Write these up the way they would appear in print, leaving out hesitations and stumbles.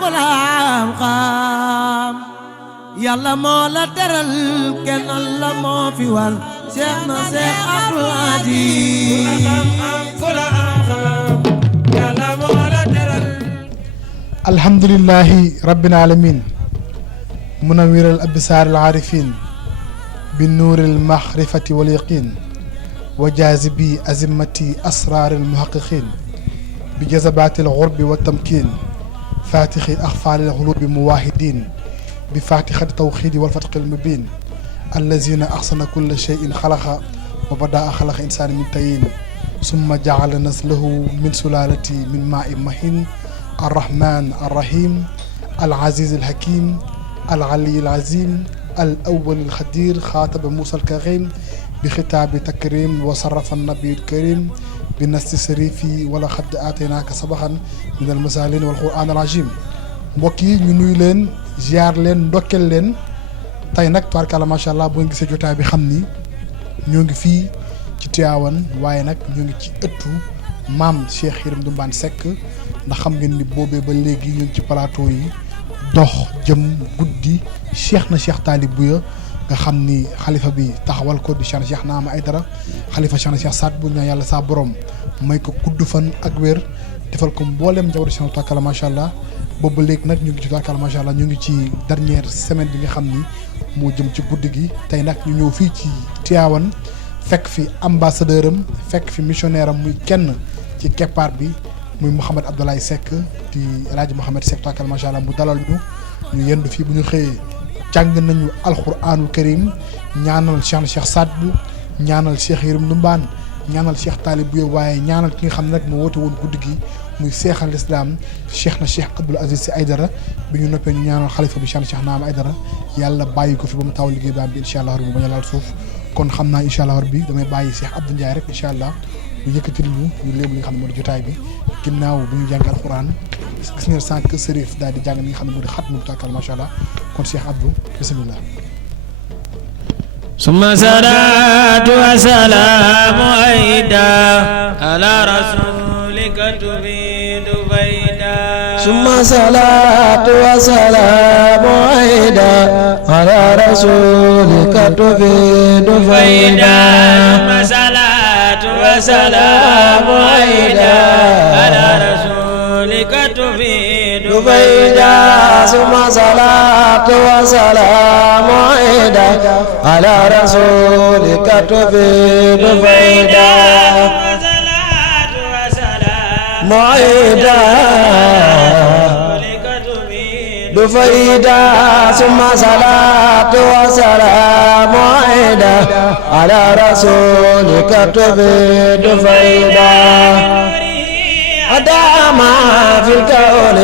ko laam xam yàlla moo la teral kenn la moo fi war Cheikh na Cheikh Abdou Aziz yàlla moo la teral alhamdulillahi rabbil alamin munawwir al absar al arifin bi nur al mahrifati wal yaqin wa jazibi azimati asrar al muhaqqiqin bi jazabat al ghurbi wa tamkin fatixi axfaal al xulubi muwahidin bi fatixati tawxidi wal fatqi al mubin allazina axsana kulla cheyin xalaqa wa badaa xalaqa insaan min tayin summa jaala naslahu min sulalati min maa in mahin arrahman arrahim alaziz alhakim alali alazim alawal alxadir xaataba musa alkarim bi xitaabi takrim wa sarafa annabi alkarim bi nasti sarifi wala xad aataynaaka sabaxan min almasalin wal quran alajim mbokk yi ñu nuyu leen ziar leen ndokkel leen tey nag tubaarkàlla macha allah bu ngeen gisee jotaay bi xam ni ñoo ngi fii ci Tiwaawan waaye nag ñoo ngi ci ëttu maam Cheikh Yérim Ndoumban Seck ndax xam ngeen ni boobee ba léegi ñu ngi ci plateau yi dox jëm guddi Cheikh na Cheikh Talib Bouya nga xam ni xalifa bi taxawal ko di Cheikh Naama Aydara xalifa Cheikh na Cheikh Saad bu ñaan yàlla saa borom may ko gudd fan ak wér defal ko mboolem njabootu Cheikh tubaarkàlla macha allah boobu ba léegi nag ñu ngi ci tubaarkàlla macha allah ñu ngi ci dernière semaine bi nga xam ni moo jëm ci guddi gi tey nag ñu ñëw fii ci Tivaouane fekk fi ambassadeur am fekk fi missionnaire am muy kenn ci keppaar bi muy Mouhamed Abdoulaye Seck di El Hadj Mouhamed Seck taakal macha allah mu dalal ñu yendu fii bu ñu xëyee jàng nañu alquranul karim ñaanal Cheikh Saad bu ñaanal Cheikh Yérim Ndoumban ñaanal Cheikh Talib Bouya waaye ñaanal ki nga xam ne nag moo woote woon guddi gi muy Cheikh al Islam Cheikh na Cheikh Abdoul Aziz Sy Aydara bi ñu noppee ñu ñaanal xalifa bi Cheikh Naama Aydara yàlla bàyyi ko fi ba mu taw liggéey ba am bi incha allah rabbi bañ a laal suuf kon xam naa incha allah rabbi damay bàyyi Cheikh Abdou Ndiaye rek incha allah ñu yëkkatil ñu léegi li nga xam ne moo di jotaay bi ginnaaw bi ñu jàng alquran gis ngeen sànq Serif daal di jàng li nga xam ne moo di xat mu takkal macha allah kon Cheikh Abdou bisimilah. summa salaatu wa salaamu ayda ala rasulika tubidu bayda summa salaatu wa salaamu ayda ala rasulika tubidu bayda summa salaatu wa salaamu ayda ala rasulika tubidu bayda summa salaatu wa salaamu ayda على رسولك تفيد فيدا صلاة وسلام معيدا دفيدا ثم صلاة وسلام معيدا على رسولك تفيد فيدا أدام في الكون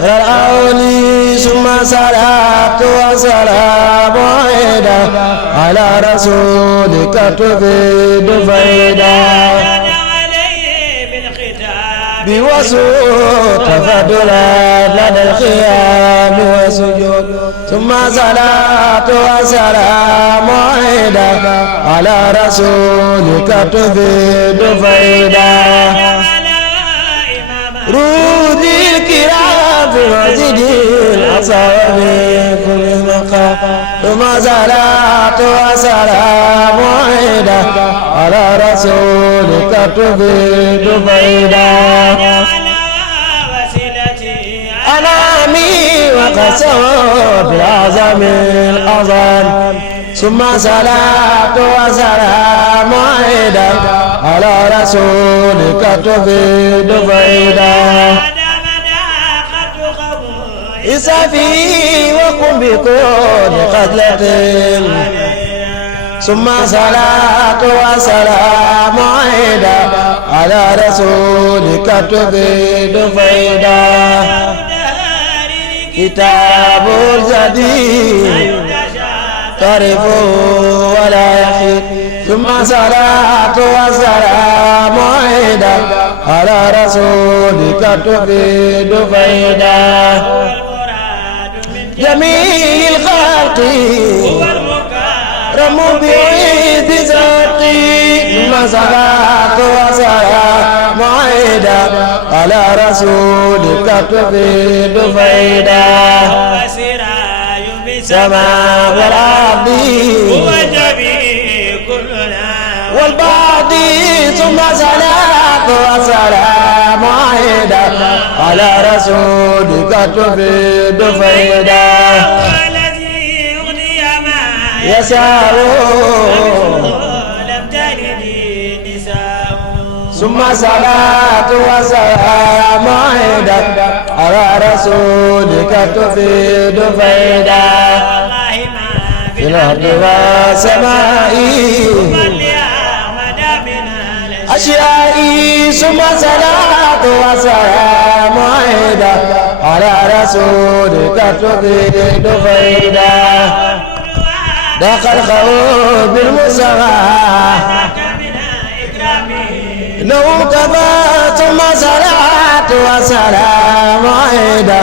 رأوني ثم صلاة وسلام عيدا على رسولك تفيد فيدا بوسوء تفضلا لدى الخيام والسجود ثم صلاة وسلام عيدا على رسولك تفيد فيدا رودي الكرام في مسجد الأصحاب كل مقام ثم صلاة وسلام عيدا على رسولك تفيد فيدا أنامي وقسوت الأعظم الأذان ثم صلاة وسلام عيدا على رسولك تفيد فيدا إسافي وقم بكون قتلة ثم صلاة وسلام عيدا على رسولك تفيد فيدا كتاب الجديد تعرف ولا يخيب ثم صلاة وسلام عيدا على رسولك تفيد فيدا جميع الخلق رمبي بزقي ثم صلاة وسلام عيدا على رسولك تفيد فيدا وسراي سماء والأرض وجبي كلنا والبعد ثم صلاة وسلام عيدا على رسولك تفيد فيدا والذي يغني ما يسار لم تلد النساء ثم صلاة وسلام عيدا على رسولك تفيد فيدا والله ما في الأرض والسماء أشيائي ثم صلاة وسلام عيدا على رسولك تفيد فيدا دخل خوف بالمسمى نوم كفى ثم صلاة وسلام عيدا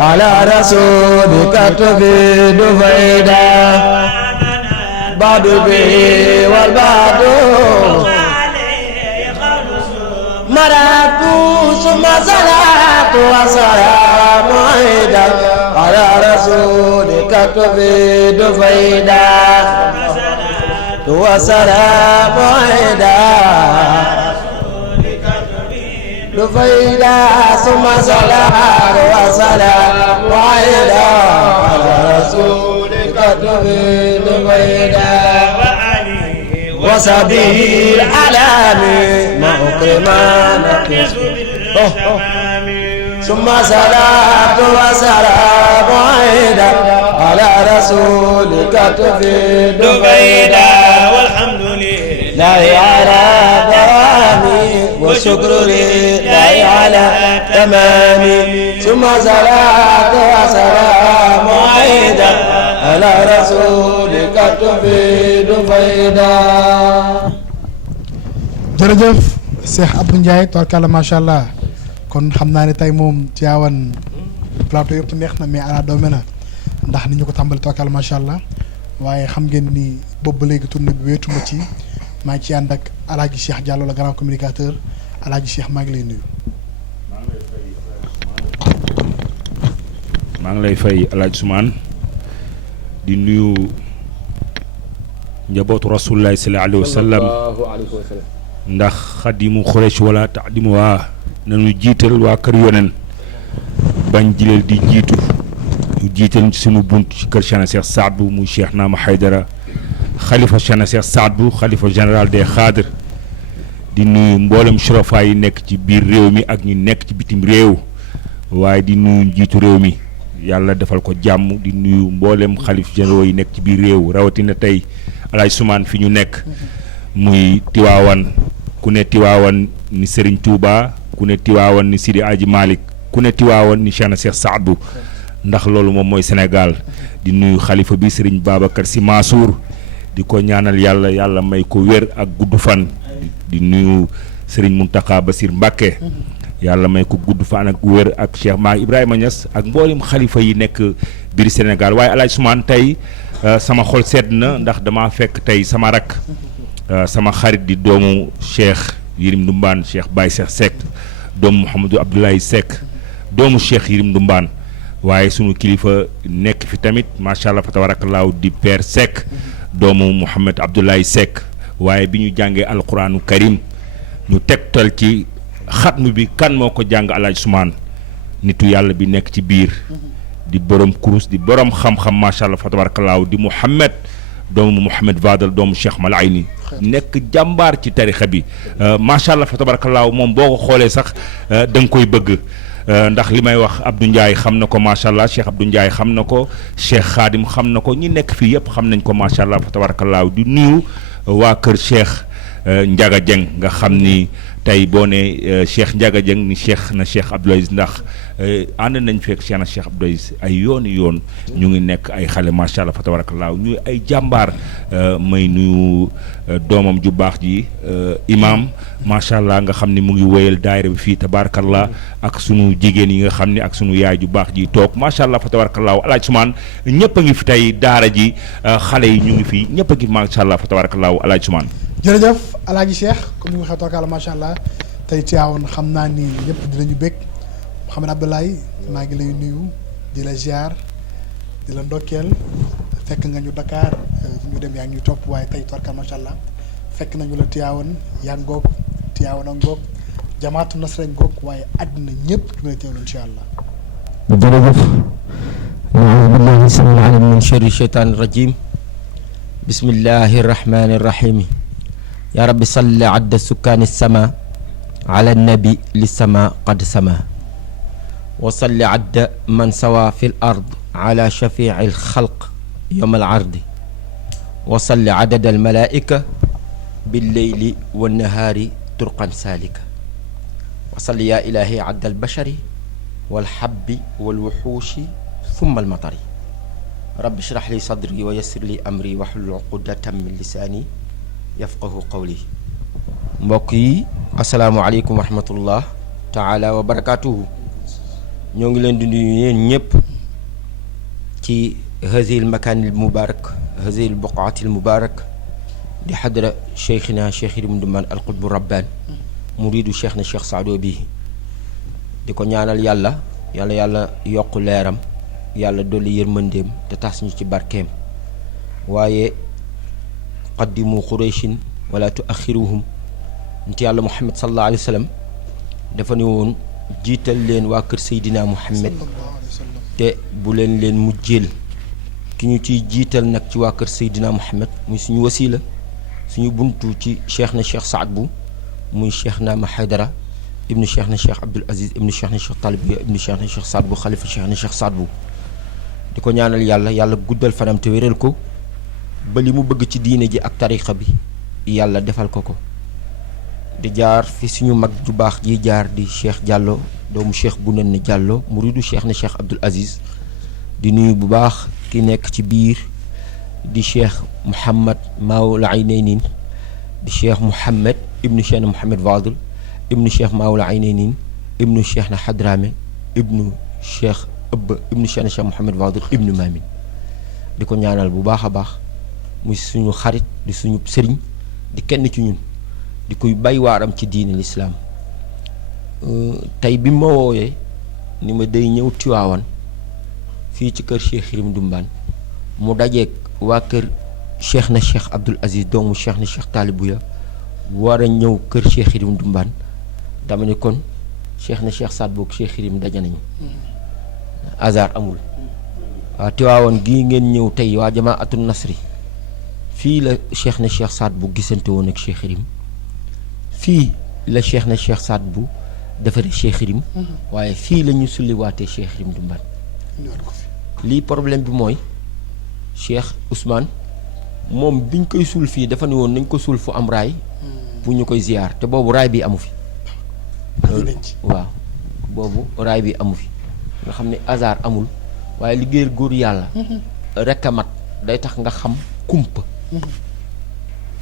على رسولك تفيد فيدا بعد به والبعد مرات ثم صلاة وسلام عيدا على رسولك تفيد فيدا وسلام عيدا فيدا ثم صلاة وسلام عيدا على رسولك تفيد فيدا وسبيل الأعلام ما أكرمان ثم صلاة وسلام عيدا على رسولك تفيد فيدا والحمد لله لا على دوامي وشكر لله على تمامي ثم صلاة وسلام عيدا على رسولك تفيد فيدا jërëjëf Cheikh Abdou Ndiaye tubarkalla macha allah kon xam naa ne tey moom Tivaouane plateau yëpp neex na mais ala doome na ndax ni ñu ko tàmbali tubarkalla macha allah waaye xam ngeen ni boobu ba léegi tournée bi wéetuma ci maa ngi ci ànd ak Alaaji Cheikh Diallo la grand communicateur Alaaji Cheikh maa ngi lay nuyu. maa ngi lay fay Alaaji Ousmane di nuyu njabootu rasulullahi sallallahu alayhi wa sallam ndax xadimu Xuraysh wala taadimu waa nañu jiital waa kër yonen bañ jileel di jiitu ñu jiital ci sunu bunt ci kër Cheikhna Cheikh Saad Bou muy Cheikh Naama Haydara xalifa Cheikhna Cheikh Saad Bou xalifa général des xaadir di nuyu mboolem surafa yi nekk ci biir réew mi ak ñu nekk ci bitim réew waaye di nuyu njiitu réew mi yàlla defal ko jàmm di nuyu mboolem xalif généraux yi nekk ci biir réew rawatina tey Alaaji Ousmane fi ñu nekk muy Tiwaawan ku ne Tiwaawan ni Serigne Touba ku ne Tiwaawan ni Sidi Aji Malick ku ne Tiwaawan ni Cheikhna Cheikh Saad Bou ndax loolu moom mooy Sénégal di nuyu xalifa bi Serigne Babacar Sy Mansour di ko ñaanal yàlla yàlla may ko wér ak gudd fan di nuyu Serigne Mountakha Bassir Mbacké yàlla may ko gudd fan ak wér ak Cheikh Mahi Ibrahima Niass ak mboolem xalifa yi nekk biir Sénégal waaye Alaaji Ousmane tey sama xol sedd na ndax dama fekk tey sama rak sama xarit di doomu Cheikh Yirim Ndumbaan Cheikh Baye Cheikh Seck doomu Mouhamadou Abdoulaye Seck doomu Cheikh Yirim Ndumbaan waaye sunu kilifa nekk fi tamit macha allah fa tabarakallahu di Père Seck doomu Mouhamed Abdoulaye Seck waaye bi ñu jàngee alquranu karim ñu tegtal ci xatmu bi kan moo ko jàng Alaaji Ousmane nitu yàlla bi nekk ci biir di borom kurus di borom xam-xam macha allah fa tabarakallahu di Mouhamed doomu Mouhamed Vadal doomu Cheikh Malayni nekk jàmbaar ci tarixa bi macha allah fa tabarakallahu moom boo ko xoolee sax da nga koy bëgg ndax li may wax Abdou Ndiaye xam na ko macha allah Cheikh Abdou Ndiaye xam na ko Cheikh Khadim xam na ko ñi nekk fii yëpp xam nañ ko macha allah fa tabarakallahu di nuyu waa kër Cheikh Ndiaga Dieng nga xam ni tey boo ne Cheikh Ndiaga Dieng ni Cheikh na Cheikh Abdoul Aziz ndax ànd nañ fekk Cheikh na Cheikh Abdoul Aziz ay yoon ñu ngi nekk ay xale macha allah fa tabarakallah ñuy ay jàmbaar may nuyu doomam ju baax ji imam macha allah nga xam ni mu ngi wéyal daayira bi fii tabarakallah ak sunu jigéen yi nga xam ni ak sunu yaay ju baax ji toog macha allah fa tabarakallah alaaj Sumaan ñëpp a ngi fi tey daara ji xale yi ñu ngi fi ñëpp a ngi macha allah fa tabarakallah alaaj Sumaan jërëjëf alaaji Cheikh comme ni nga xam tookala macha allah tey Tiwaawan xam naa ni ñëpp dinañu bég Mouhamed Abdoulaye maa ngi lay nuyu di la ziar di la ndokkeel fekk nga ñu Dakar fu ñu dem yaa ngi ñu topp waaye tey tookala macha allah fekk nañu la Tiwaawan yaa ngoog Tiwaawan a ngoog jamaatu nasra ngoog waaye àddina ñëpp ñu lay teewlu incha allah. jërëjëf a'uuzu billahi samil alim min sharri shaytaani rajim bismillahi rahmani rahim يا رب صل عد سكان السماء على النبي للسماء قد سما وصل عد من سوى في الأرض على شفيع الخلق يوم العرض وصل عدد الملائكة بالليل والنهار طرقا سالكة وصل يا إلهي عد البشر والحب والوحوش ثم المطر رب اشرح لي صدري ويسر لي أمري واحلل عقدة من لساني yafqahu qawli mbokk yi asalaamaaleykum wa rahmatullah taala wa barakatuhu ñoo ngi leen di nuyu yéen ñëpp ci hazil makaanil mubarak hazil buqaatil mubarak di xadra cheikhina cheikh Irim Ndumbaan alqutbu rabbaan muridu cheikh na cheikh Saado bi di ko ñaanal yàlla yokk leeram yàlla dolli yërmandeem te tas ñu ci barkeem waaye qaddimu qurayshin wala tuaxiruhum nit yàlla muhammad sallallahu alayhi wa sallam dafa ne woon jiital leen waa kër Seydina Muhammad te bu leen mujjeel ki ñu ciy jiital nag ci waa kër Seydina Muhammad muy suñu wasiila suñu buntu ci cheikh na cheikh Saad bu muy cheikh na ma Haydara ibnu cheikh na cheikh Abdoul Aziz ibnu cheikh na cheikh Talib ibnu cheikh na cheikh Saad bu xalifa cheikh na cheikh Saad bu di ko ñaanal yàlla guddal fanam te wéral ko ba li mu bëgg ci diine ji ak tarixa bi yàlla defal ko di jaar fi suñu mag ju baax ji jaar di Cheikh Diallo doomu Cheikh Bounane Diallo muridu Cheikh na Cheikh Abdoul Aziz di nuyu bu baax ki nekk ci biir di Cheikh Mouhamad Maoul Aynaynin di Cheikh Mouhamad ibnu Cheikh na Mouhamad Fadil ibnu Cheikh Maoul Aynaynin ibnu Cheikh na Hadrame ibnu Cheikh Ëbb ibnu Cheikh na Cheikh Mouhamad Fadil ibnu Mamin di ko ñaanal bu baax a baax muy suñu xarit di suñu sëriñ di kenn ci ñun di koy bay waaram ci diine lislaam tey bi ma woowee ni ma day ñëw Tiwaawan fii ci kër Cheikh Irim Ndumbaan mu dajeeg waa kër Cheikh na Cheikh Abdoul Aziz doomu Cheikh na Cheikh Talibou ya war a ñëw kër Cheikh Irim Ndumbaan dama ne kon Cheikh na Cheikh Saad boog Cheikh Irim daje nañu hasard amul waa Tiwaawan gii ngeen ñëw tey waa jamaatul nasri fii la cheikh na cheikh Saad bu gisante woon ak Cheikh Irim fii la cheikh na cheikh Saad bu defaree Cheikh Irim waaye fii la ñu sulliwaatee Cheikh Irim Ndumbaan lii problème bi mooy Cheikh Ousmane moom biñ koy suul fii dafa ne woon nañ ko suul fu am raay pour ñu koy ziyaar te boobu raay bi amu fi waaw boobu raay bi amu fi nga xam ne hasard amul waaye liggéeyal góor yàlla rek a mat day tax nga xam kumpa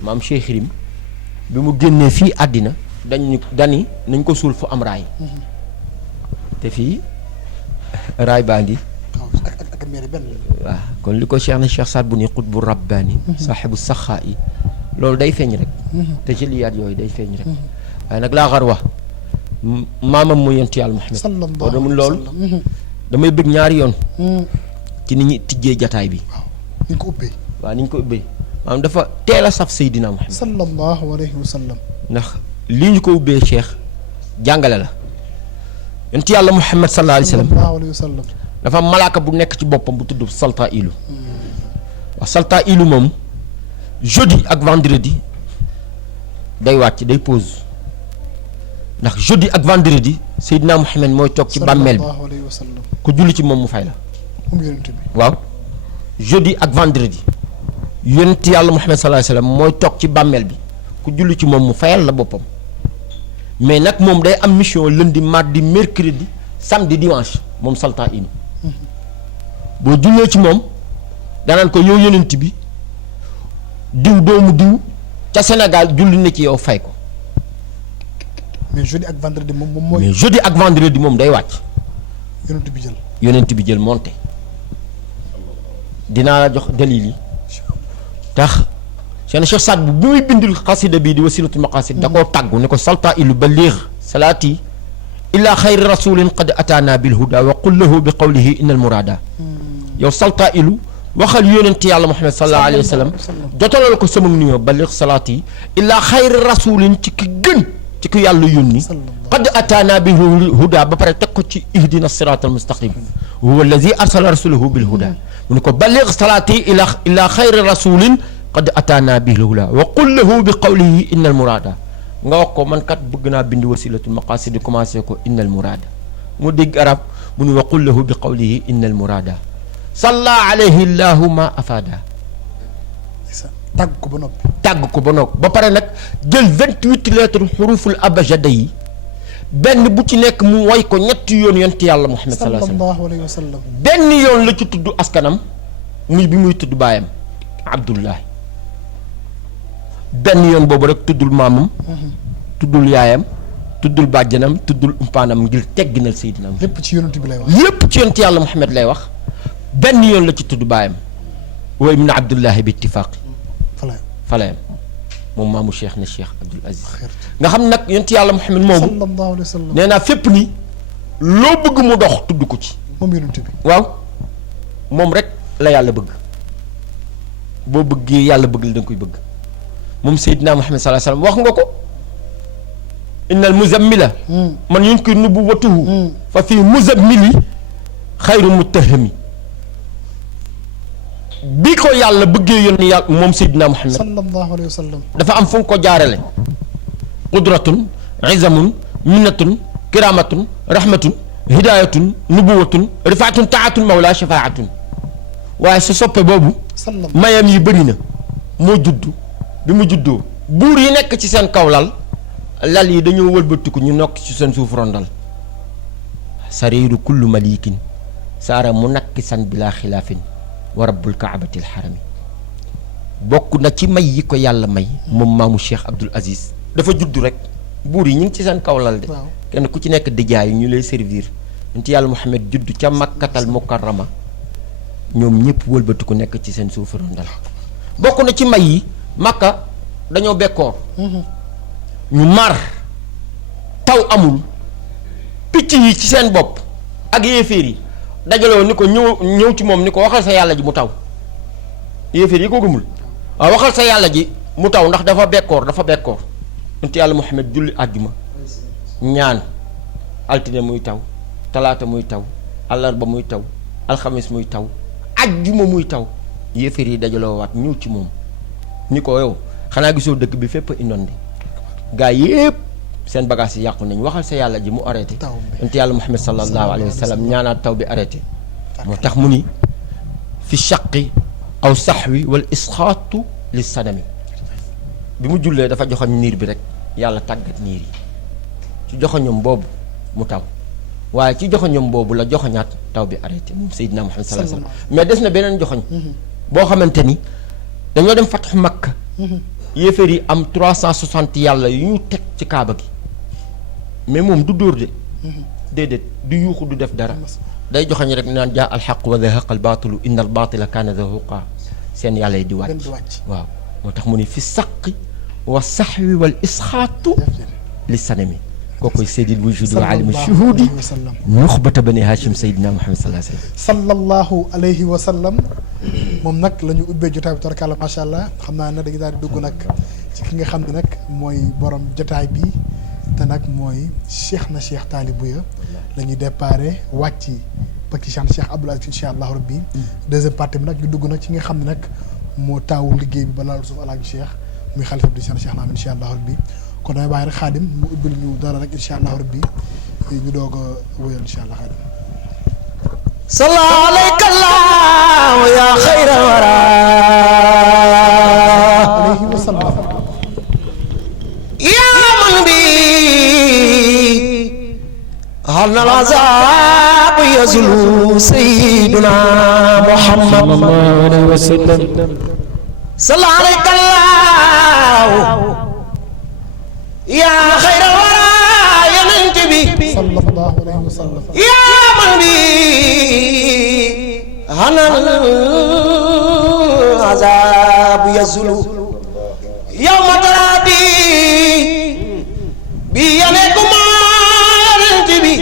maam Cheikh Irim bi mu génnee fii àddina dani nañ ko suul fu am raay te fii raay baa ngi waaw kon li ko cheikh na cheikh Saad bu ni xutbu rabbaani saaxibu saxaa yi loolu day feeñ rek te ci liyaat yooyu day feeñ rek waaye nag laa xar wax maamam mu yontu yàlla Muhammad boo demul loolu damay bëgg ñaari yoon ci ni ñuy tijjee jataay bi ni ko ubbee waaw ni ñu ko ubbee maanaam dafa teel a saf Seydina Muhammad sallallahu alayhi wa sallam ndax lii ñu ko ubbee cheikh jàngale la yontu yàlla Muhammad sallallahu alayhi wa sallam dafa am malaaka bu nekk ci boppam bu tudd salta ilu waaw salta ilu moom jeudi ak vendredi day wàcc day pause ndax jeudi ak vendredi Seydina Muhammad mooy toog ci bàmmeel bi ku julli ci moom mu fay la waaw jeudi ak vendredi yonent yàlla Muhammad sallallahu alayhi wa sallam mooy toog ci bàmmeel bi ku julli ci moom mu fayal la boppam mais nag moom day am mission lundi mardi mercredi samedi dimanche moom salta ini boo jullee ci moom danaan ko yow yonent bi diw doomu diw ca Sénégal julli na ci yow fay ko mais jeudi ak vendredi moom mooy. mais jeudi ak vendredi moom day wàcc yonent bi jël monté dinaa la jox dalil yi tax seen Cheikh Saad bu muy bindul xasida bii di wasilatul maqasid da koo tàggu ne ko salta ilu balligh salaati illa xayri rasulin qad ataana bil huda wa qul lahu bi qawlihi inna al murada yow salta ilu waxal yonent yàlla Muhammad sallallahu alayhi wa sallam jotalal ko sama nuyoo balligh salaati illa xayri rasulin ci ki gën ci ki yàlla yónni qad ataana bil huda ba pare teg ko ci ihdina siratal mustaqim huwa allazi arsala rasulahu bil huda mu ne ko balligh salaati ila xayri rasulin qad ataana bil huda wa qul lahu bi qawlihi inna al murada nga wax ko man kat bëgg naa bind wasilatul maqasid di commencé ko innal murada mu dégg arab mu ne wa qul lahu bi qawlihi innal murada salla alayhi llahu ma afada tàgg ko ba noppi ba pare nag jël 28 lettres xuruful abajada yi benn bu ci nekk mu way ko ñetti yoon yonent yàlla Muhammad sallallahu alayhi wa sallam benn yoon la ci tudd askanam muy bi muy tudd baayam Abdullahi benn yoon boobu rek tuddul maamam tuddul yaayam tuddul bàjjanam tuddul umpaanam ngir tegginal Seydina lépp ci yonent bi lay wax lépp ci yonent yàlla Muhammad lay wax benn yoon la ci tudd baayam wa ibn Abdullahi bi ittifaaqi falayam moom maamu Cheikh na Cheikh Abdoul Aziz nga xam nag yonent yàlla Muhammad moomu sallallahu alayhi wa sallam nee naa fépp ni loo bëgg mu dox tudd ko ci moom yonent bi waaw moom rek la yàlla bëgg boo bëggee yàlla bëgg la da nga koy bëgg moom Seydina Muhammad sallallahu alayhi wa sallam wax nga ko innal muzammila man yunkir nubuwwatuhu fa fi muzammili xayru muttahami bi ko yàlla bëggee yónni yàlla moom Seydina Muhammad sallallahu alayhi wa sallam dafa am fu nga ko jaarale qudratun izamun minnatun kiramatun rahmatun hidayatun nubuwatun rifaatun taatun mawla shafaatun waaye sa soppe boobu mayam yi bëri na moo juddu bi mu juddoo buur yi nekk ci seen kaw lal yi dañoo wëlbatiku ñu nokk ci seen suuf rondal sariiru kullu malikin saara mu nakki san bilaa xilaafin wa rabbul kaabatil xarami bokk na ci may yi ko yàlla may moom maamu Cheikh Abdoul Aziz dafa juddu rek buur yi ñu ngi ci seen kaw lal de kenn ku ci nekk di jaay ñu lay servir nit yàlla Muhammad juddu ca makkatal mukarrama ñoom ñëpp wëlbatiku nekk ci seen suuf rondal bokk na ci may yi makka dañoo bekkoor ñu mar taw amul picc yi ci seen bopp ak yéeféer yi dajaloo ni ko ñëw ci moom ni ko waxal sa yàlla ji mu taw yéeféer yi ko gëmul waaw waxal sa yàlla ji mu taw ndax dafa bekkoor nit yàlla Muhammad julli àjjuma ñaan altine muy taw talaata muy taw àllarba muy taw alxamis muy taw àjjuma muy taw yéeféer yi dajaloo waat ñëw ci moom ni ko yow xanaa gisoo dëkk bi fépp inondé gaa yépp seen bagage yi yàqu nañ waxal sa yàlla ji mu arrêté nit yàlla Muhammad sallallahu alayhi wa sallam ñaanaat taw bi arrêté moo tax mu ni fi shaqi aw saxwi wal isxaatu li sanami bi mu jullee dafa joxoñ niir bi rek yàlla tàggat niir yi ci joxoñam boobu mu taw waaye ci joxoñam boobu la joxoñaat taw bi arrêté moom Seydina Muhammad sallallahu alayhi wa sallam mais des na beneen joxoñ boo xamante ni dañoo dem fatxu Makka yéeféer yi am 360 yàlla yu ñu teg ci kaaba gi mais moom du dóor de déedéet du yuuxu du def dara day joxañ rek naan jaa alxaq wa zahaqa albaatilu inna albaatila kaana zahuqa seen yàlla yi di wàcc waaw moo tax mu ni fi saqi wa saxwi wal isxaatu li sanami kookoy seydil wujudi wa alimi shuhudi nuxbata bani hashim seydina Muhammad sallallahu alayhi wa sallam moom nag la ñu ubbee jotaay bi tabarkàlla macha allah xam naa ne dañu daal di dugg nag ci ki nga xam ne nag mooy borom jotaay bi te nag mooy Cheikh na Cheikh Talibouya la ñuy déparé wàcc ba ci Cheikh Abdoul Aziz incha allah rabbi deuxième partie bi nag ñu dugg nag ci nga xam ne nag moo taawu liggéey bi ba laal suuf alaaji Cheikh muy xalifa bi di Cheikh Naam incha allah rabbi kon damay bàyyi rek xaadim mu ubbil ñu dara rek incha allah rabbi ñu doog a wéyal incha allah xaadim. salla alayka allah ya xayra wara alayhi wa sallam هل العذاب يزول سيدنا محمد صلى الله عليه وسلم صلى عليك الله يا خير الورى يا منتبي صلى الله عليه وسلم يا من بي هل العذاب يزول يوم ترابي بيانكم منتبي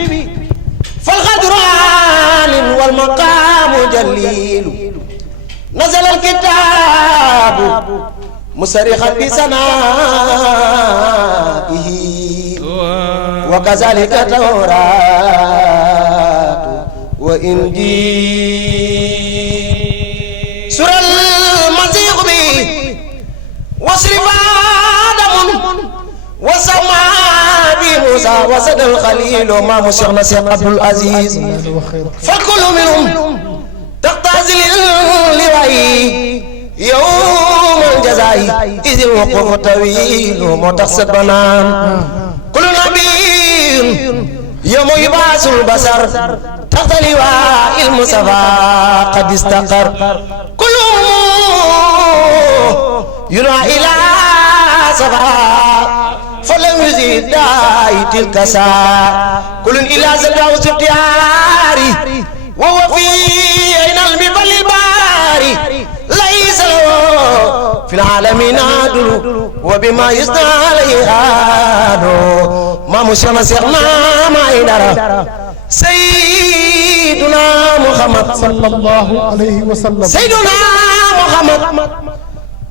فالقدر عال والمقام جليل نزل الكتاب مسرخا بسنائه وكذلك التوراة وإنجيل سر المسيح به وصرف آدم وسمى بموسى وسد الخليل وما مشيخنا شيخ عبد العزيز فالكل منهم تقتزل اللواء يوم الجزاء إذ الوقوف طويل ومتقصد بنان كل نبي يوم يبعث البصر تحت لواء المصطفى قد استقر كلهم يرى إلى صفا فلم يزيد داعي تلك ساعة كل إلى زلده سبتياري وهو في عين المفل الباري ليس له في العالمين عدل وبما يصنع عليه عدل ما مشينا سيغنا ما إدارة سيدنا محمد صلى الله عليه وسلم سيدنا محمد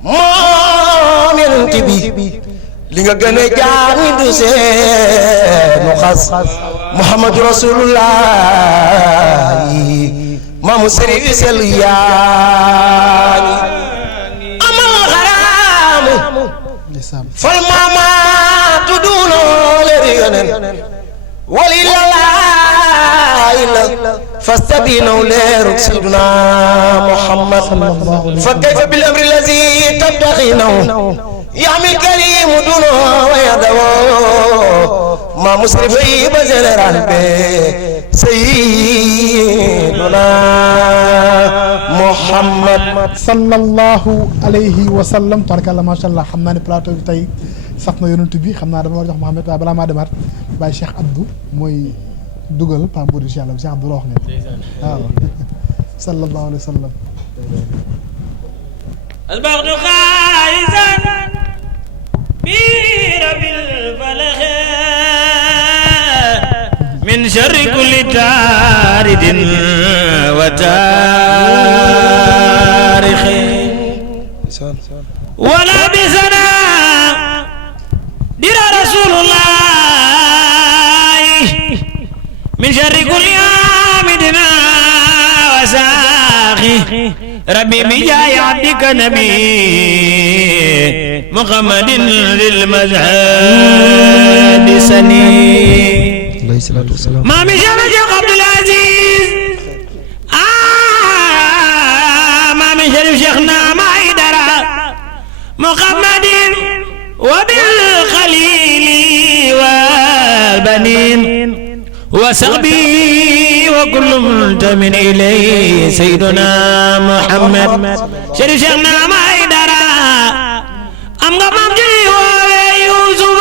moom yonent bi li nga gën a jaam ñi du seenu xas Muhammadu Rasulullah maamu sëriñ sel yaani amal xaraamu fal maamaatu duunoo leeri yonen wali la فاستبينوا ليرك سيدنا محمد فكيف بالأمر الذي تبتغينه يعمل كريم دونه ويدعو ما مسرف بزر رهبه سيدنا محمد صلى الله عليه وسلم تبارك الله ما شاء الله xam naa ne plateau bi tey sax na yonent bi xam naa dama war a jox Mouhamed waaye balaa maa demaat Baye Cheikh Abdou mooy dugal Pambour incha allah Cheikh Abdou wax ngeen waaw sallallahu alayhi wa sallam البغض خائزا برب الفلخ من شر كل تارد وتارخ ولا بسنا دير رسول الله من شر كل عامدنا وساخي ربي بجاي عبدك نبي محمد للمذهب سني عليه الصلاة والسلام ما مشى شيخ عبد العزيز ما مشى شيخنا ما يدرى محمد وبالخليل والبنين وسغبي وكل منتمن إليه سيدنا محمد شريف شيخنا ما يدرى أم قمم جري ويوسف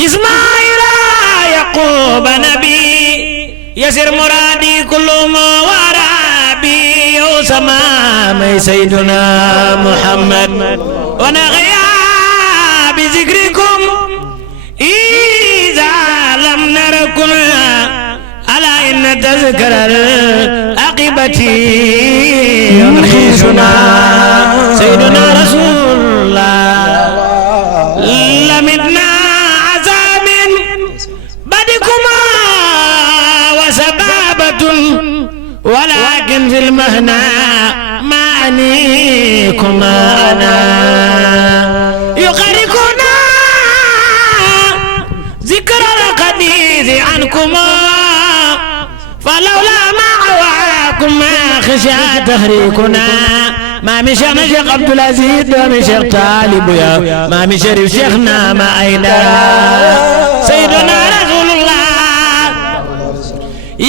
إسماعيل يعقوب نبي يسر مرادي كل ما ورابي وسمام سيدنا محمد ونغيا بذكركم إذا لم نركن ألا إن تذكر العاقبة ينخيشنا سيدنا رسول الله لمدنا عذاب بدكما وسبابة ولكن في المهنى ما أنيكما أنا يقركنا ذكر القديس عنكما فلولا ما عواكما خشى تهريكنا ما من شيخ عبد العزيز ومن شيخ طالب يا ما من شريف شيخنا ما أينا سيدنا رسول الله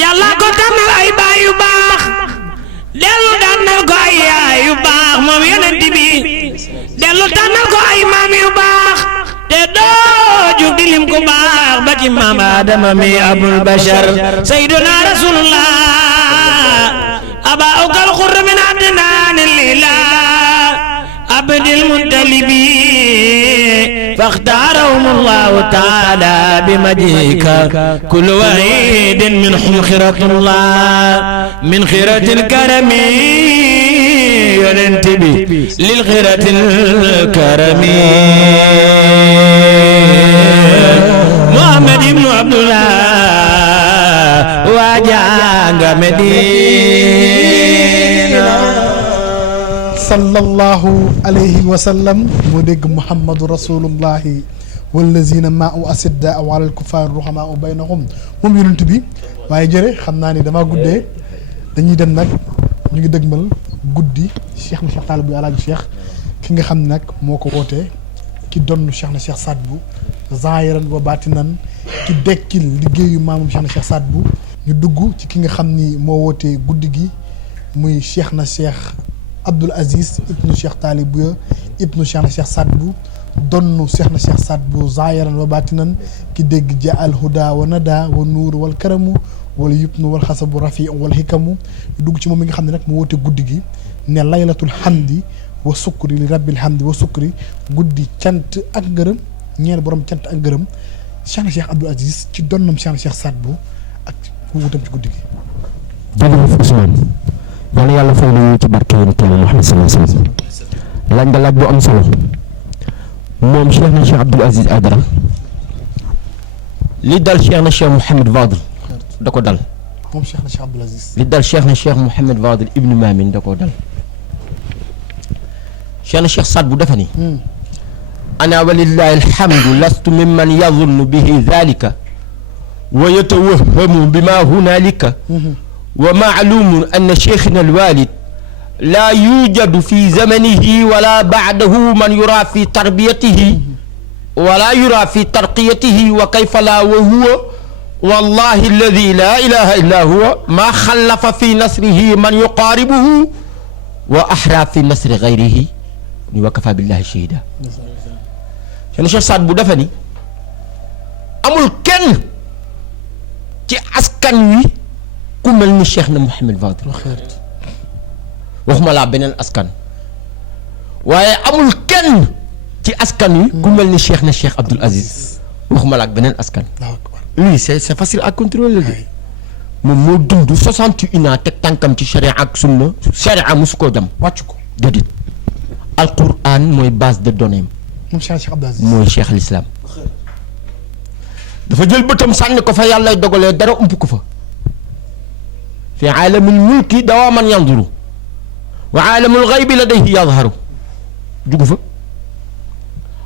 yàlla ko tànnal ay baay yu baax dellu tànnal ko ay yaay yu baax moom yonent bi dellu tànnal ko ay maam yu baax te doo jug di lim ku baax ba ci maam Adama mi abul bashar sayyiduna rasulullah aba ukal xurr min adnaan lila abdil muttalibi فاختارهم الله تعالى بمجيك كل وحيد منهم خيرة الله من خيرة الكرم ينتبه للخيرة الكرم محمد بن عبد الله وجاء مدينة sallallahu alayhi wa sallam moo dégg muhammadu rasulullahi wallazina maa'u asidda aw alal kufaar ruhamaa'u baynahum moom yonent bi waaye jërë xam naa ni damaa guddee dañuy dem nag ñu ngi dëgmal guddi cheikh na cheikh Taalib bu alaaji cheikh ki nga xam ne nag moo ko wootee ki donn cheikh na cheikh Saad Bou zaahiran wa baatinan ki dekkil liggéeyu maamam cheikh na cheikh Saad Bou ñu dugg ci ki nga xam ni moo wootee guddi gi muy cheikh na cheikh Abdoul Aziz ibnu Cheikh Taalib Bouya ibnu Cheikh na Cheikh Saad Bou donnu Cheikh na Cheikh Saad Bou zaahiran wa baatinan ki dégg ja al huda wa nada wa nuur wal karamu wala yubnu wal xasabu rafi wal hikamu dugg ci moom mi nga xam ne nag mu woote guddi gi ne laylatul hamdi wa sukri li rabbil hamdi wa sukri guddi cant ak ngërëm ñeel borom cant ak ngërëm Cheikh na Cheikh Abdoul Aziz ci donnam Cheikh na Cheikh Saad Bou ak wuutam ci guddi gi. jërëjëf Ousmane yàlla yàlla fay nañu ci barke yonent Yàlla Muhammad sallallahu alayhi wa sallam laaj nga laaj bu am solo moom Cheikh na Cheikh Abdoul Aziz Aidara li dal Cheikh na Cheikh Mouhamed Fadel da ko dal. moom Cheikh na Cheikh Abdoul Aziz. li dal Cheikh na Cheikh Mouhamed Fadel ibnu Maamin da koo dal. Cheikh na Cheikh Saad Bou dafa ni ana walillahi alhamdu lastu mimman yazunnu bihi dhalika wa yatawahhamu bima hunalika wa maalumun anna cheikhina alwalid laa yujadu fi zamanihi wala baadahu man yura fi tarbiyatihi wala yura fi tarqiyatihi wa kayfa laa wa huwa wallahi alladi laa ilaha illa huwa maa xallafa fi nasrihi man yuqaaribuhu wa ahra fi nasri gayrihi ni wa kafa billahi shahida. Cheikh Saad Bou dafa ni amul kenn ci askan wi ku mel ni Cheikh na Mouhamed Fadel waxuma laa beneen askan waaye amul kenn ci askan wi ku mel ni Cheikh na Cheikh Abdoul Aziz waxuma laa beneen askan. lui c'est facile à contrôler de moom moo dund 61 ans teg tànkam ci charia ak sunna charia mosu koo jam wàcc ko déedéet alquran mooy base de données moom Cheikh Abdoul Aziz mooy Cheikh l'islam dafa jël bëtam sànni ko fa yàlla dogalee dara ump ko fa fi aalamil mulki dawaaman yanduru wa aalamul xaybi ladayhi yazharu jugu fa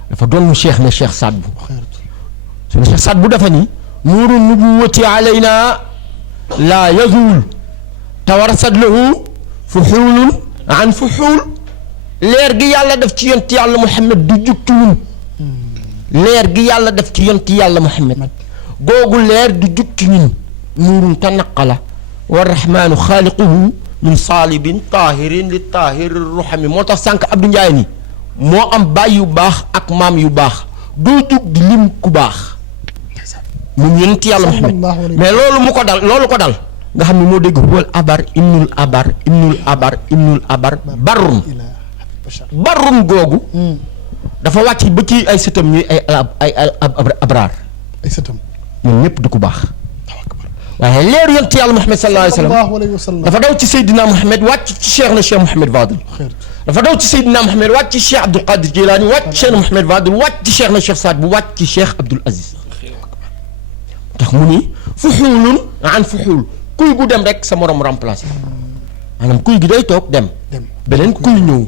dafa doon Cheikh na Cheikh Saad Bou su ne Cheikh Saad Bou dafa ni nuuru nubuwati alayna laa yazul tawarasat lahu fuxuulun an fuxuul leer gi yàlla def ci yonti yàlla Muhammad du jug ci ñun leer gi yàlla def ci yonti yàlla Muhammad googu leer du jug ci ñun nuurun tanaqala wa rahmaanu xaaliquhu min saalibin taahirin li taahiri ruhami moo tax sànq Abdou Ndiaye ni moo am baay yu baax ak maam yu baax doo jug di lim ku baax moom yonti yàlla Muhammad mais loolu ko dal nga xam ne moo dégg huwal abar ibnul abar ibnul abar ibnul abar barrun googu dafa wàcc ba ci ay sëtam ñuy ay abraar ay sëtam ñoom ñëpp du ko baax waaye leeru yonent yàlla Muhammad sallallahu alayhi wa sallam dafa daw ci Seydina Muhammad wàcc ci Cheikh na Cheikh Mouhamed Fadel dafa daw ci Seydina Muhammad wàcc ci Cheikh Abdoul Qadir Jilani wàcc ci Cheikh na Mouhamed Fadel wàcc ci Cheikh na Cheikh Saad Bou wàcc ci Cheikh Abdoul Aziz tax mu ni fuxuulun an fuxuul kuy gu dem rek sa morom remplacé maanaam kuy gi day toog dem beneen kuy ñëw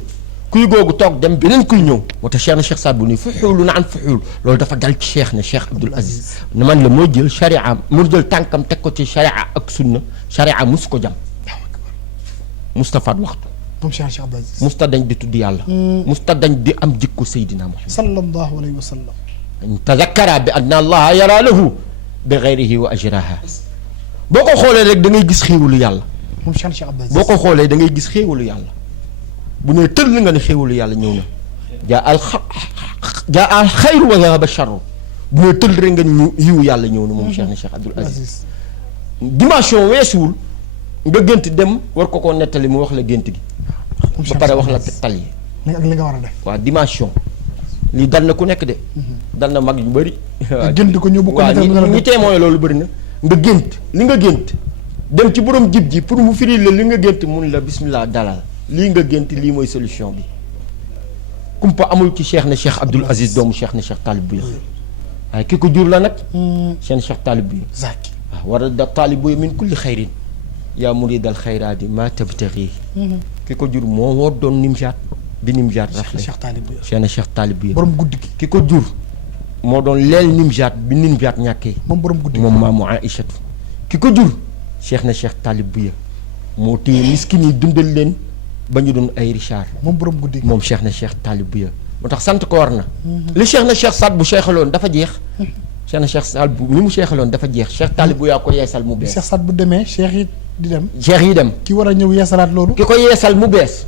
kuy googu toog dem beneen kuy ñëw moo tax Cheikh na Cheikh Saad Bou ni fuxuulun an fuxuul loolu dafa dal ci Cheikh na Cheikh Abdoul Aziz ne man la moo jël charia mu jël tànkam teg ko ci charia ak sunna charia mus ko jam Moustapha waxtu moom Cheikh Abdoul Aziz musta dañ di tudd yàlla musta dañ di am jikko Seydina Muhammad sallallahu alayhi wa sallam tazakkara bi anna allaha yara lahu bi gayrihi wa ajraha boo ko xoolee rek da ngay gis xéewalu yàlla. moom Cheikh Abdou Aziz boo ko xoolee da ngay gis xéewalu yàlla bu nee tëll nga ne xéewalu yàlla ñëw na jaa al xayru wa zahaba charru bu nee tëll rek nga ne yiwu yàlla ñëw na moom Cheikh Abdou Aziz. dimension weesuwul nga gént dem war ko koo nettali mu wax la gént gi. ba pare wax la tal yi. ak li nga war a def. waaw dimension lii dal na ku nekk de. dal na mag yu bëri. waaw gént ko ñëw bu ko waaw ñi témoin loolu bëri na. nga gént li nga gént dem ci borom jib ji pour mu firi la li nga gént mun la bismillah dalal lii nga gént lii mooy solution bi. kumpa amul ci Cheikh na Cheikh Abdoul Aziz doomu Cheikh na Cheikh Talib Bouya waaye ki ko jur la nag. seen Cheikh Talib Bouya. Zaki waaw war a da Talib Bouya min kulli xayrin yaa muridal xayraati maa tabtaxi ki ko jur moo woo doon Nimjaat bi Nimjaat rafle Cheikh Talib Bouya. Cheikh na Cheikh Talib Bouya borom guddi gi. ki ko jur moo doon leel Nimjaat bi Nimjaat ñàkkee moom borom guddi gi. moom maamu Aïchatu ki ko jur Cheikh na Cheikh Talib Bouya moo téye miskin yi dundal leen ba ñu doon ay Richard moom borom guddi gi. moom Cheikh na Cheikh Talib Bouya moo tax sant ko war na li Cheikh na Cheikh Saad bu seexaloon dafa jeex Cheikh na Cheikh Saad bu li mu seexaloon dafa jeex Cheikh Talib Bouya ko yeesal mu bees Cheikh Saad bu demee Cheikh yi di dem. Cheikh yi dem ki war a ñëw yeesalaat loolu. ki ko yeesal mu bees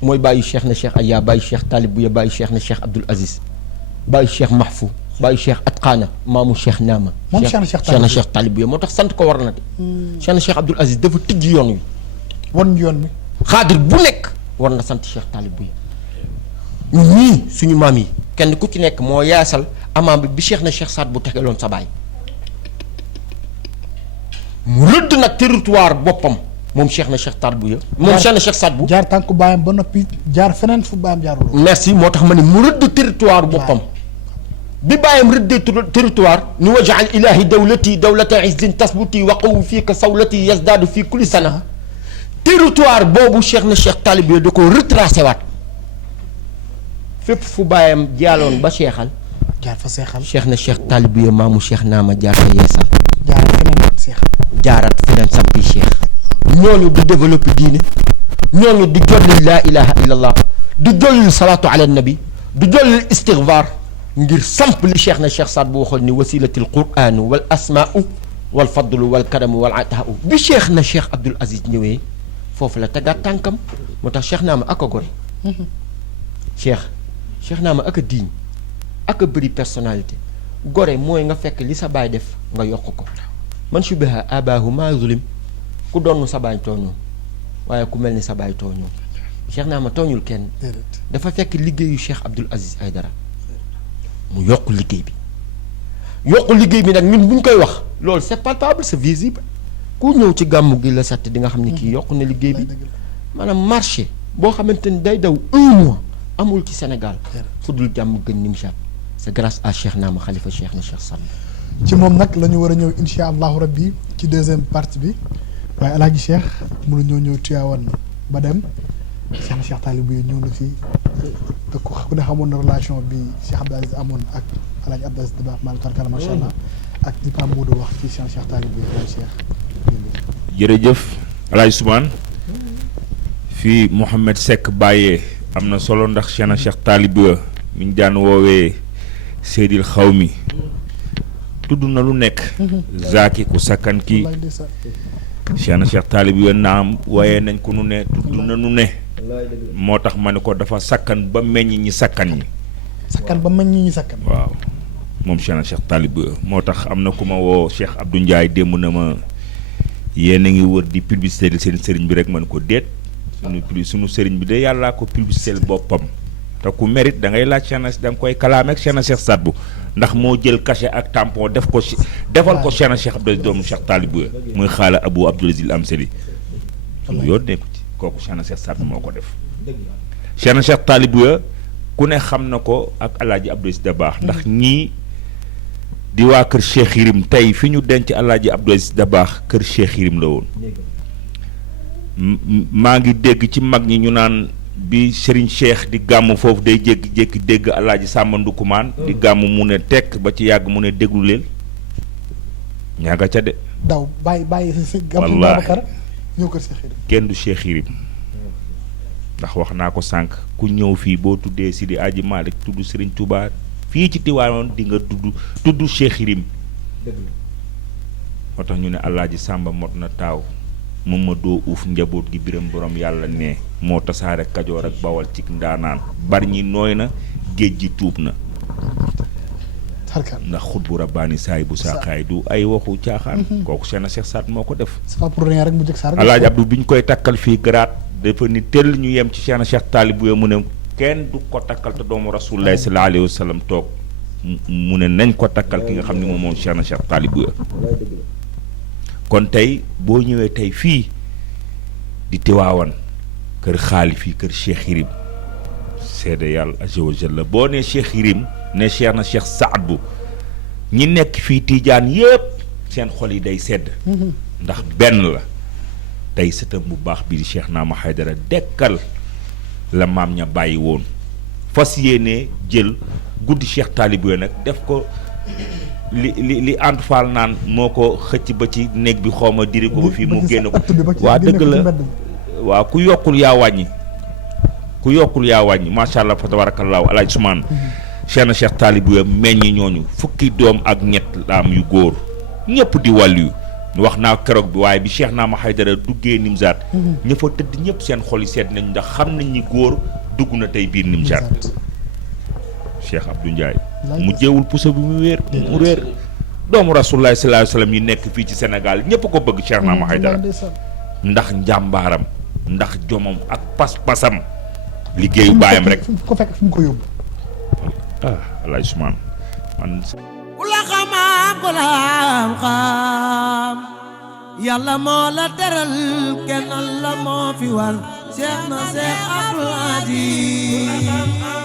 mooy bàyyi Cheikh na Cheikh Aya bàyyi Cheikh Talib Bouya bàyyi Cheikh na Cheikh Abdoul Aziz bàyyi Cheikh Mahfou bàyyi Cheikh Atqana maamu Cheikh Naama. moom Cheikh na Cheikh Cheikh na Cheikh Talib Bouya moo tax sant ko war na de. Cheikh na Cheikh Abdoul Aziz dafa tijji yoon wi. won yoon mi. xaadir bu nekk war na sant Cheikh Talib Bouya ñun ñii suñu maam yi kenn ku ci nekk moo yaasal amaam bi Cheikh na Cheikh Saad bu tegaloon sa baay mu rëdd nag territoire boppam moom Cheikh na Cheikh Talib Bouya moom Cheikh na Cheikh Saad bu jaar tànku baayam ba noppi jaar feneen fu baayam jaarul. merci moo tax ma ne mu rëdd territoire boppam bi bàyyam rëddee territoire ni wajaal ilahi dawlati dawlata izzin tasbuti waqawu fii ka sawlati yazdaadu fii kulli sana territoire boobu Cheikh na Cheikh Talib Bouya da ko retracé waat fépp fu bàyyam jaaloon ba seexal jaar fa seexal. Cheikh na Cheikh Talib Bouya maamu Cheikh Naama jaar fa yeesal jaar feneen seexal. jaaraat feneen sampi Cheikh ñooñu di développé diine ñooñu di jolli laa ilaha illallah di jolli salaatu ala nabi di jolli istigfaar ngir samp li Cheikh na Cheikh Saad bu waxoon ni wasilatil qur'aanu wal asmaa'u wal fadlu wal karamu wal ataa'u bi Cheikh na Cheikh Abdoul Aziz ñëwee foofu la tegaat tànkam moo tax Cheikh Naama ak a gore Cheikh Naama ak a diiñ ak a bëri personnalité gore mooy nga fekk li sa baay def nga yokk ko man shubiha abaahu maa zulim ku doon sa baay tooñoo waaye ku mel ni sa baay tooñoo Cheikh Naama tooñul kenn dafa fekk liggéeyu Cheikh Abdoul Aziz Aïdara mu yokk liggéey bi nag ñun bu ñu koy wax loolu c'est palpable c'est visible ku ñëw ci gàmmu gi la set di nga xam ne kii yokk na liggéey bi maanaam marché boo xamante ni day daw 1 mois amul ci Sénégal fu dul jàmm gën Nimjaat c'est grâce à Cheikh Naama xalifa Cheikh na Cheikh Saad ci moom nag la ñu war a ñëw insha allahu rabbi ci deuxième partie bi waaye alaaji Cheikh mënu ñëw Tiwaawan ba dem Cheikh na Cheikh Talib Bouya ñëw na fii te ku ne xamoon na relation bi Cheikh Abdou Aziz amoon ak alaaji Abdou Aziz Dabakh maanaam tarkala macha allah ak di Pape Modou wax ci Cheikh na Cheikh Talib Bouya alaaji Cheikh. jërëjëf alaaji Soumane fii Mouhamed Seck bàyyee am na solo ndax Cheikh na Cheikh Talib Bouya mi ñu daan woowee Seydil Xawmi tudd na lu nekk Zaki ku sakkan ki Cheikh na Cheikh Talib Bouya naam waaye nañ ko nu ne tudd na nu ne moo tax ma ne ko dafa sakkan ba meññ ñi sakkan ñi sakkan ba meññ ñi sakkan waaw moom Cheikh na Cheikh Talib Bouya moo tax am na ku ma woo Cheikh Abdou Ndiaye démb na ma yéen a ngi wër di publicité seen sëriñ bi rek man ko déet suñu sëriñ bi de yàllaa ko publicité boppam te ku mérite da ngay laaj Cheikh na da nga koy kalaame ak Cheikh na Cheikh Saad bu ndax moo jël cachet ak tampon defal ko Cheikh na Cheikh Abdou Aziz doomu Cheikh Talib Bouya muy xaala Abou Abdoul Aziz Al Amsali suñu yoon nekku ci kooku Cheikh na Cheikh Saad bu moo ko def Cheikh na Cheikh Talib Bouya ku ne xam na ko ak alaaji Abdou Aziz Dabakh ndax ñii di waa kër Cheikh Yirim tey fi ñu denc alaaji Abdou Aziz Dabakh kër Cheikh Yirim la woon maa ngi dégg ci mag ñi ñu naan bi Serigne Cheikh di gàmm foofu day jékki-jékki dégg alaaji Sàmba Ndukumaan di gàmm mu ne tekk ba ci yàgg mu ne déglu leen ñaaga ca de daw bàyyi si wallaahi Babacar ñëw kër Cheikh Yirim kenn du Cheikh Yirim ndax wax naa ko sànq ku ñëw fii boo tuddee Sidi Aji Malick tudd Serigne Touba fii ci Tiwaawan di nga tudd Cheikh Yirim moo tax ñu ne Alaaji Sàmba mot na taaw moom ma doo uuf njaboot gi biram borom yàlla ne moo tasaare Kajoor ak Bawol ci ndaanaan bari ñi nooy na géej gi tuub na ndax xut bu rabbaani saay bu saaxaay du ay waxu caaxaan kooku seen Cheikh Saad moo ko def c'est pas pour rien rek mu jëkk Saar Alaaji Abdou bi ñu koy takkal fii garaat dafa ni tëll ñu yem ci seen Cheikh Taalib mu ne kenn du ko takkal te doomu Rasulullah sallallahu alayhi wa sallam toog mu ne nañ ko takkal ki nga xam ne moom Cheikh Taalib kon tey boo ñëwee tey fii di Tiwaawan kër xaalif yi kër Cheikh Yirim seede yàlla azza wa jalla boo ne Cheikh Yirim ne Cheikh Saad bu ñi nekk fii Tiijaan yëpp seen xol yi day sedd ndax benn la tey sëtam bu baax bi di Cheikh Naama Haydara dekkal la maam ña bàyyi woon fas yéene jël guddi Cheikh Taalib nag def ko li Anta Fall naan moo ko xëcc ba ci néeg bi xawma diri ko ba fii mu génn ko waa dëgg la waaw ku yokkul yaa wàññi macha allah fa tabarakallahu Alaaji Usmaan Cheikh Taalib meññi ñooñu fukki doom ak ñett la am yu góor ñëpp di wàllu yu wax naa keroog bi waaye bi Cheikh Naama Haydara duggee Nimzaat ña fa tëdd ñëpp seen xol yi sedd nañu ndax xam nañ ni góor dugg na tey biir Nimzaat Cheikh Abdou Ndiaye mu jéewul puso bi mu réer doomu Rasulullah sallallahu alayhi wa sallam yi nekk fii ci Sénégal ñëpp ko bëgg Cheikh Naama Haydara ndax njàmbaaram ndax jomam ak pas-pasam liggéeyu baayam rek ko fekk fi mu ko yóbbu Alaaji Usmaan man ku la xamaam ku la xam yàlla moo la teral kenn la moo fi war Cheikh na Cheikh Abdou Aziz